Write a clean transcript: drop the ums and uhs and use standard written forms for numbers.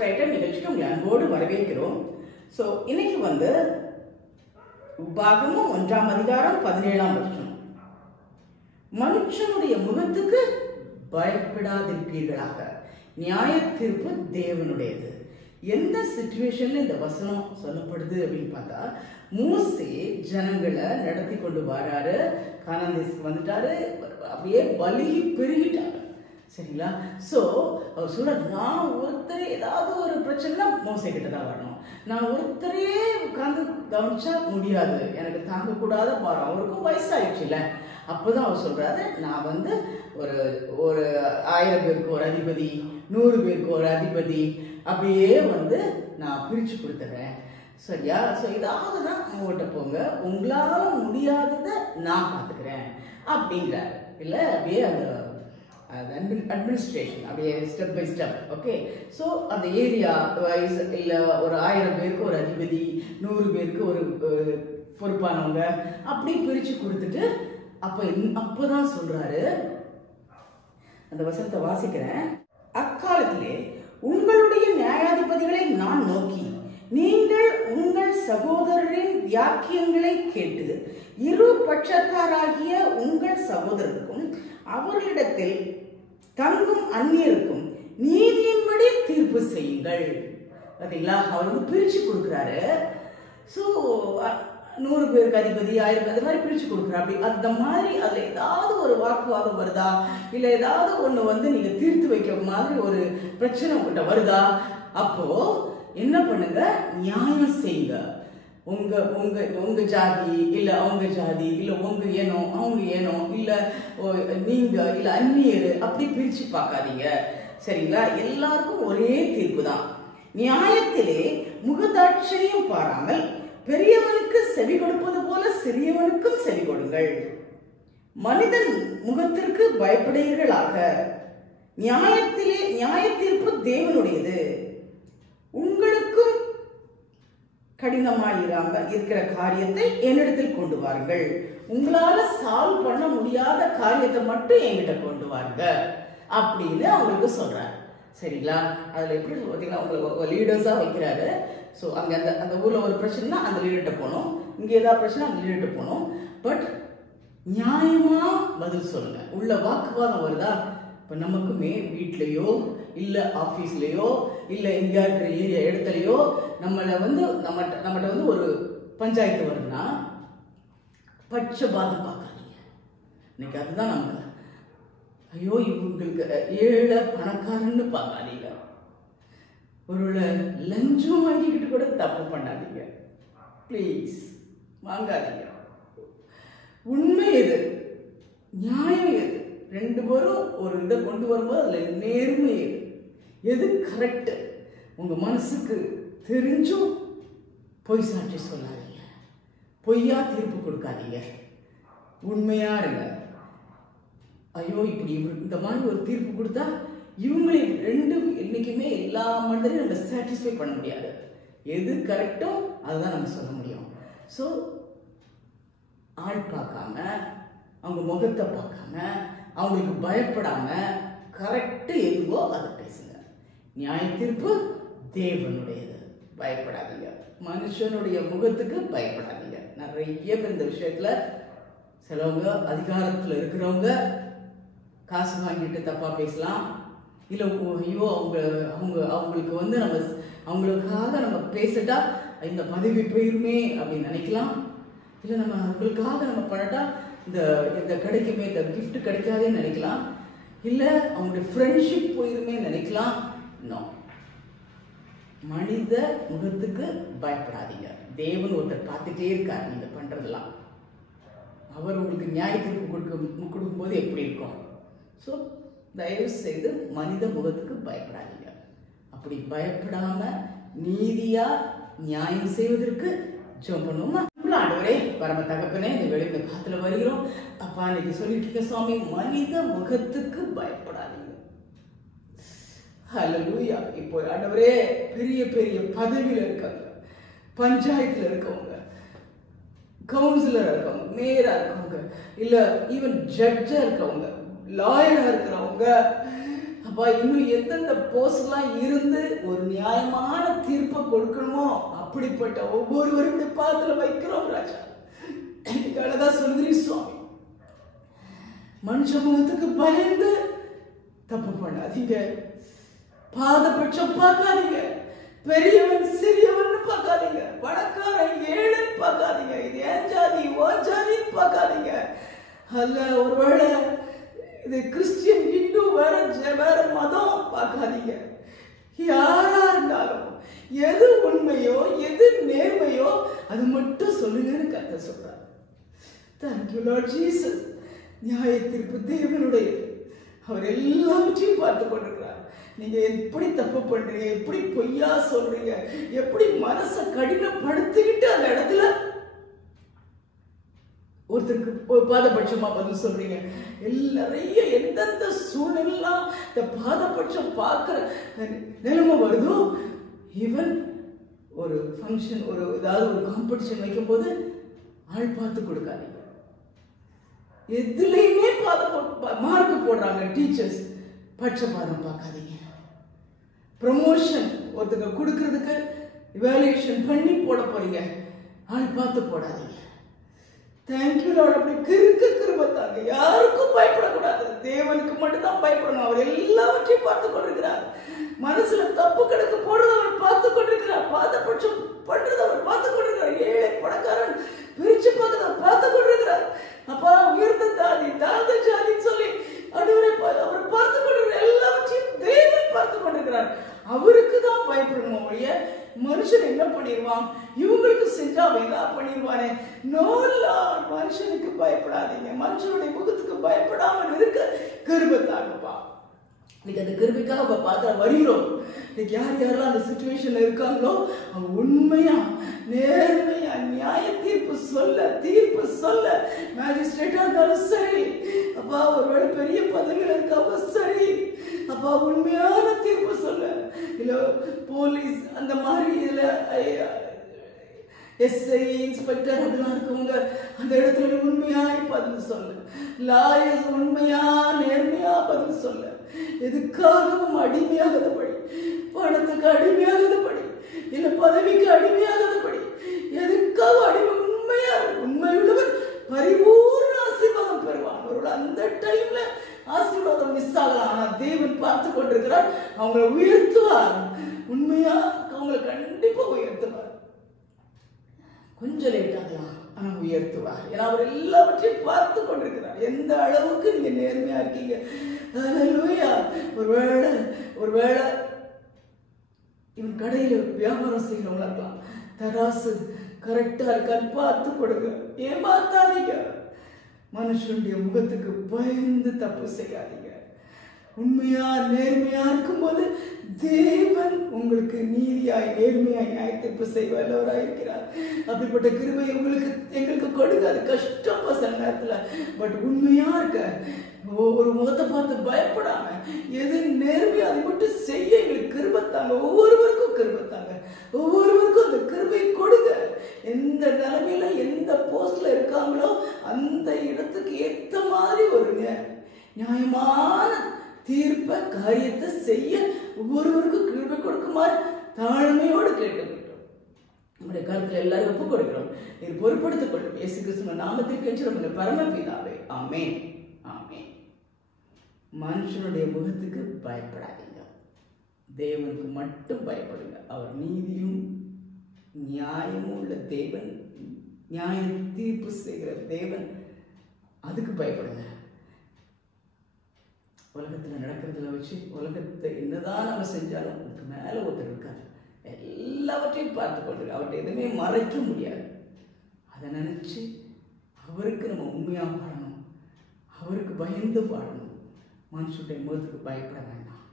Script writer நிகழ்ச்சிக்கு உங்களை அன்போடு வரவேற்கிறோம். ஸோ இன்னைக்கு உபாகமம் 1ஆம் அதிகாரம் 17ஆம் வசனம். மனுஷனுடைய முகத்துக்கு பயப்படாதிருப்பீர்களாக, நியாய தீர்ப்பு தேவனுடையது. எந்த சிச்சுவேஷன்ல இந்த வசனம் சொல்லப்படுது அப்படின்னு பார்த்தா, மோசே ஜனங்களை நடத்தி கொண்டு வராரு, கானான் தேசத்துக்கு வந்துட்டாரு, அப்படியே பலிகி பெருகிட்டாரு. சரிங்களா? ஸோ அவர் சொல்ற, நான் ஒருத்தரே ஏதாவது ஒரு பிரச்சனைனா மோசே கிட்ட தான் வரணும், நான் ஒருத்தரே உட்கார்ந்து கவனிச்சா முடியாது, எனக்கு தாங்கக்கூடாத பாரம். அவருக்கும் வயசாயிடுச்சு இல்லை? அப்போதான் அவர் சொல்றாரு, நான் ஒரு ஒரு 1000 பேருக்கு ஒரு அதிபதி, 100 பேருக்கு ஒரு அதிபதி, அப்படியே நான் பிரிச்சு கொடுத்துறேன். சரியா? ஸோ இதாவது தான் உங்கள்கிட்ட போங்க, உங்களால முடியாததை நான் பார்த்துக்கிறேன் அப்படிங்கிறாரு. இல்லை அப்படியே அந்த அட்மினிஸ்ட்ரேஷன் அப்படியே step by step. Okay, so அந்த ஏரியா வைஸ் இல்லை, ஒரு 1000 பேருக்கு ஒரு அதிபதி, 100 பேருக்கு ஒரு பொறுப்பானவங்க, அப்படி பிரித்து கொடுத்துட்டு அப்போதான் சொல்றாரு, அந்த வசனத்தை வாசிக்கிறேன். அக்காலத்திலே உங்களுடைய நியாயாதிபதிகளை நான் நோக்கி, நீங்கள் உங்கள் சகோதரரின் வாக்கியங்களை கேட்டு இரு பட்சத்தாராகிய உங்கள் சகோதரருக்கும் அவர்களிடத்தில் தங்கும் அந்நியருக்கும் நீதியின்படி தீர்ப்பு செய்யுங்கள். பார்த்தீங்களா? அவர் பிரிச்சு கொடுக்குறாரு. ஸோ 100 பேருக்கு அதிபதி, 1000 அந்த மாதிரி பிரிச்சு கொடுக்குறா. அப்படி அந்த மாதிரி அதில் ஏதாவது ஒரு வாக்குவாதம் வருதா, இல்லை ஏதாவது ஒன்று நீங்க தீர்த்து வைக்கிற மாதிரி ஒரு பிரச்சனை உங்கள்கிட்ட வருதா, அப்போ என்ன பண்ணுங்க, நியாயம் செய்யுங்க. உங்க உங்க உங்க ஜாதி இல்லை அவங்க ஜாதி, இல்லை உங்க ஏனோ அவங்க ஏனோ, இல்லை நீங்க இல்லை அந்நியர், அப்படி பிரிச்சு பார்க்காதீங்க. சரிங்களா? எல்லாருக்கும் ஒரே தீர்ப்பு தான். நியாயத்திலே முகதாட்சணியம் பாராமல் பெரியவனுக்கு செவி கொடுப்பது போல சிறியவனுக்கும் செவி கொடுங்கள். மனிதன் முகத்திற்கு பயப்படுவீர்களாக, நியாயத்திலே நியாய தீர்ப்பு தேவனுடையது. உங்களுக்கும் கடினமாயிராம இருக்கிற காரியத்தை என்னிடத்தில் கொண்டு வாருங்கள். உங்களால சால்வ் பண்ண முடியாத காரியத்தை மட்டும் என்கிட்ட கொண்டு வாருங்க அப்படின்னு அவங்களுக்கு சொல்றாரு. சரிங்களா? அதுல எப்படி பார்த்தீங்கன்னா, உங்களை லீடர்ஸா வைக்கிறாரு. ஸோ அங்கே அந்த ஊரில் ஒரு பிரச்சனைனா அந்த லீடர்கிட்ட போகணும், இங்கே ஏதாவது பிரச்சனை அந்த லீடர்கிட்ட போகணும். பட் நியாயமாக பதில் சொல்லுங்க. உள்ள வாக்குவாதம் வருதா, இப்போ நமக்குமே வீட்லேயோ இல்லை ஆஃபீஸ்லேயோ இல்லை எங்கேயா இருக்கிற ஏரியா இடத்துலையோ நம்மளை நம்மகிட்ட ஒரு பஞ்சாயத்து வருதுன்னா பட்சபாதம் பார்க்காதீங்க. இன்னைக்கு அதுதான் நமக்கு, ஐயோ இவங்களுக்கு ஏழை பணக்காரன்னு பார்க்காதீங்க. ஒரு லஞ்சம் வாங்கிக்கிட்டு கூட தப்பு பண்ணாதீங்க. ப்ளீஸ் வாங்காதீங்க. உண்மை எது, நியாயம் எது, ரெண்டு பேரும் ஒரு இதை கொண்டு வரும்போது அதில் நேர்மை எது, எது கரெக்டு, உங்க மனசுக்கு தெரிஞ்சும் பொய் சாட்சி சொல்லாதீங்க, பொய்யா தீர்ப்பு கொடுக்காதீங்க, உண்மையா இருங்க. ஐயோ இப்படி இந்த மாதிரி ஒரு தீர்ப்பு கொடுத்தா இவங்களை என்னைக்குமே எல்லா மனிதரையும் நம்ம சாட்டிஸ்ஃபை பண்ண முடியாது. எது கரெக்டோ அதுதான் நம்ம சொல்ல முடியும். ஸோ ஆள் பார்க்காம, அவங்க முகத்தை பார்க்காம, அவங்களுக்கு பயப்படாம, கரெக்டு எதுவோ அதை பேசுங்க. நியாய தீர்ப்பு தேவனுடையது, பயப்படாதீங்க. மனுஷனுடைய முகத்துக்கு பயப்படாதீங்க. நிறைய பேர் இந்த விஷயத்துல, சிலவங்க அதிகாரத்தில் இருக்கிறவங்க காசு வாங்கிட்டு தப்பா பேசலாம், இல்லை ஐயோ அவங்களுக்கு நம்ம அவங்களுக்காக நம்ம பேசிட்டா இந்த பதவி போயிருமே அப்படின்னு நினைக்கலாம், இல்லை நம்ம அவங்களுக்காக நம்ம பண்ணட்டா இந்த கிடைக்குமே, இந்த கிஃப்ட் கிடைக்காதேன்னு நினைக்கலாம், இல்லை அவங்களுடைய ஃப்ரெண்ட்ஷிப் போயிருமே நினைக்கலாம். நோ, மனித முகத்துக்கு பயப்படாதீங்க. தேவன் ஒருத்தர் பார்த்துட்டே இருக்கார் நீங்க பண்றதெல்லாம். அவர் உங்களுக்கு நியாய தீர்ப்பு கொடுக்கும்போது எப்படி இருக்கும்? ஸோ தயவு செய்து மனித முகத்துக்கு பயப்படாதீங்க. அப்படி பயப்படாம நீதியா நியாயம் செய்வதற்கு ஜெபம் பண்ணுவோமா? ஆண்டவரே, பரம தகப்பனே, இந்த வேலை இந்த காத்துல வருகிறோம். அப்பா, இன்னைக்கு சொல்லிட்டு இருக்க சுவாமி, மனித முகத்துக்கு பயப்படாதீங்க. ஹல்லேலூயா. இப்போ ஆண்டவரே, பெரிய பெரிய பதவியில இருக்காங்க, பஞ்சாயத்துல இருக்கவங்க, கவுன்சிலரா இருக்கவங்க, மேயரா இருக்கவங்க, இல்ல ஈவன் ஜட்ஜா இருக்கவங்க, லாயரா இருக்கிறவங்க, அப்பா இன்னும் எந்தெந்த போஸ்ட்லாம் இருந்து ஒரு நியாயமான தீர்ப்பை கொடுக்கணுமோ அப்படிப்பட்ட ஒவ்வொருவருடைய பாதத்துல வைக்கிறோம் ராஜா. எனக்கு அழகா சொல்கிறீ சுவாமி, மனுஷ முகத்துக்கு பயந்து தப்பு பண்ணாதீங்க, பாதபட்சம் பார்க்காதீங்க, பெரியவன் சிறியவன் பார்க்காதீங்க, பணக்காரன் ஏழைன்னு பார்க்காதீங்க, இது ஏன் ஜாதி ஓ ஜாதின்னு பார்க்காதீங்க. அல்ல ஒருவேளை இது கிறிஸ்டியன் இந்து வேற மதம் பார்க்காதீங்க. யாரா இருந்தாலும் எது உண்மையோ எது நேர்மையோ அது மட்டும் சொல்லுங்கன்னு கர்த்தர் சொல்றார். Thank you Lord Jesus. நியாய தீர்ப்பு தேவனுடைய, அவர் எல்லாவற்றையும் பார்த்து கொண்டிருக்கிறார். நீங்க எப்படி தப்பு பண்றீங்க, எப்படி பொய்யா சொல்றீங்க, எப்படி மனசை கடினப்படுத்திக்கிட்டு அந்த இடத்துல ஒருத்தருக்கு பாதபட்சமா பதில் சொல்றீங்க. நிறைய எந்தெந்த சூழ்நிலாம் இந்த பாதபட்சம் பார்க்கிற நிலைமை வருதோ, ஈவன் ஒரு ஃபங்க்ஷன், ஒரு ஏதாவது ஒரு காம்படிஷன் வைக்கும் போது ஆள் பார்த்து கொடுக்காதீங்க. எதுலையுமே மார்க் போடுறாங்க டீச்சர்ஸ், பட்சபாதம் பார்க்காதீங்க. ப்ரமோஷன் ஒருத்தங்க கொடுக்கறதுக்கு இவாலுவேஷன் பண்ணி போட போறீங்க, ஆள் பார்த்து போடாதீங்க. Thank you Lord. அப்படி கிருபத்தாங்க, யாருக்கும் பயப்படக்கூடாது, தேவனுக்கு மட்டும்தான் பயப்படணும். அவர் எல்லாவற்றையும் பார்த்து கொண்டிருக்கிறார். மனசுல தப்பு கணக்கு போடுறது அவர் பார்த்து கொண்டிருக்கிறார். பாதபட்சம் பண்றது அவர் பார்த்து கொண்டிருக்கிறார். ஏழை பணக்காரன் பிரிச்சு பார்க்கறத பார்த்து கொண்டிருக்கிறார். அப்பா உயர்ந்த ஜாதி தாழ்ந்த ஜாதின்னு சொல்லி அவர் பார்த்து கொண்டிருக்கிறார். எல்லாவற்றையும் தேவன் பார்த்து கொண்டிருக்கிறார். அவருக்கு தான் பயப்படணும் ஒழிய மனுஷன் என்ன பண்ணிடுவான், இவங்களுக்கு செஞ்சா அவன் ஏதாவது பண்ணிடுவானே. நோ லார்ட், மனுஷனுக்கு பயப்படாதீங்க, மனுஷனுடைய முகத்துக்கு பயப்படாமல் இருக்க கிருபைத்தாங்கப்பா. இன்னைக்கு அந்த கிருபைக்காக பார்த்தா வருகிறோம். இன்னைக்கு யாரெல்லாம் அந்த சிச்சுவேஷன்ல இருக்காங்களோ அவங்க உண்மையா நேர்மையா நியாய தீர்ப்பு சொல்ல மேஜிஸ்ட்ரேட்டா இருந்தாலும் சரி, அப்பா ஒருவேளை பெரிய பதவியில் இருக்காங்க சரி, அப்பா உண்மையான தீர்ப்பு சொல்ல. இல்ல போலீஸ் அந்த மாதிரி இதுல எஸ்ஐ இன்ஸ்பெக்டர் அதெல்லாம் இருக்கவங்க அந்த இடத்துல உண்மையாய் பதில் சொல்ல. லாயர்ஸ் உண்மையா நேர்மையா பதில் சொல்ல. எதுக்காகவும் அடிமையாகதபடி, பணத்துக்கு அடிமையாகதபடி, இல்ல பதவிக்கு அடிமையாகதபடி, எதுக்காக அடிமை உண்மையா உண்மையுள்ளவர் பரிபூர்ண ஆசீர்வாதம் பெறுவான். அவரோட அந்த டைம்ல ஆசீர்வாதம் மிஸ் ஆகலாம், ஆனா தேவன் பார்த்து கொண்டிருக்கிறார். அவங்களை உயர்த்துவார். உண்மையா அவங்களை கண்டிப்பா உயர்த்துவார். கொஞ்சம் லேட் ஆகலாம், ஆனா உயர்த்துவார். ஏன்னா அவர் எல்லாவற்றையும் பார்த்து கொண்டிருக்கிறார். எந்த அளவுக்கு நீங்க நேர்மையா இருக்கீங்க. ஒருவேளை இவன் கடையில வியாபாரம் செய்யறவங்களா இருக்கலாம், தராசு கரெக்டா இருக்கான்னு பார்த்து கொடுங்க, ஏமாத்தாதீங்க. மனுஷனுடைய முகத்துக்கு பயந்து தப்பு செய்யாதீங்க. உண்மையா நேர்மையா இருக்கும்போது தேவன் உங்களுக்கு நீதியாய் நேர்மையாய் நியாயத்தீர்ப்பு செய்வல்லவராய் இருக்கிறார். அப்படிப்பட்ட கிருபை எங்களுக்கு கொடுங்க. அது கஷ்டம் சில நேரத்துல, பட் உண்மையா இருக்க, ஒரு முகத்தை பார்த்து பயப்படாம எது நேர்மையா அதை மட்டும் செய்ய எங்களுக்கு கிருபத்தாங்க. ஒவ்வொருவருக்கும் கிருபத்தாங்க, ஒவ்வொருவருக்கும் அந்த கிருபை கொடுங்க. எந்த நிலைமையில எந்த போஸ்ட்ல இருக்காங்களோ அந்த இடத்துக்கு ஏற்ற மாதிரி ஒரு நியாயமான தீர்ப்ப காரியத்தை செய்ய ஒவ்வொருவருக்கும் கிருபை கொடுக்குமாறு தாழ்மையோடு கேட்டுக்கிட்டோம். நம்முடைய காலத்துல எல்லாரும் ஒப்பு கொடுக்கிறோம். நீர் பொறுப்படுத்திக் கொள்ளும். இயேசு கிறிஸ்துவின் நாமத்தில் கேட்கிறோம் பரமபிதாவே, ஆமென் ஆமென். மனுஷனுடைய முகத்துக்கு பயப்படாதீங்க, தேவனுக்கு மட்டும் பயப்படுங்க. அவர் நீதியும் நியாயமும் உள்ள தேவன், நியாய தீர்ப்பு செய்கிற தேவன், அதுக்கு பயப்படுங்க. உலகத்தில் நடக்கிறதுல வச்சு உலகத்தை என்னதான் நம்ம செஞ்சாலும் அதுக்கு மேலே ஒருத்தர் இருக்காரு, எல்லாவற்றையும் பார்த்து கொண்டு அவர்கிட்ட எதுவுமே மறைக்க முடியாது. அதை நினச்சி அவருக்கு நம்ம உண்மையாக பாடணும், அவருக்கு பயந்து பாடணும். மனுஷனுடைய முகத்துக்கு பயப்பட வேண்டாம்.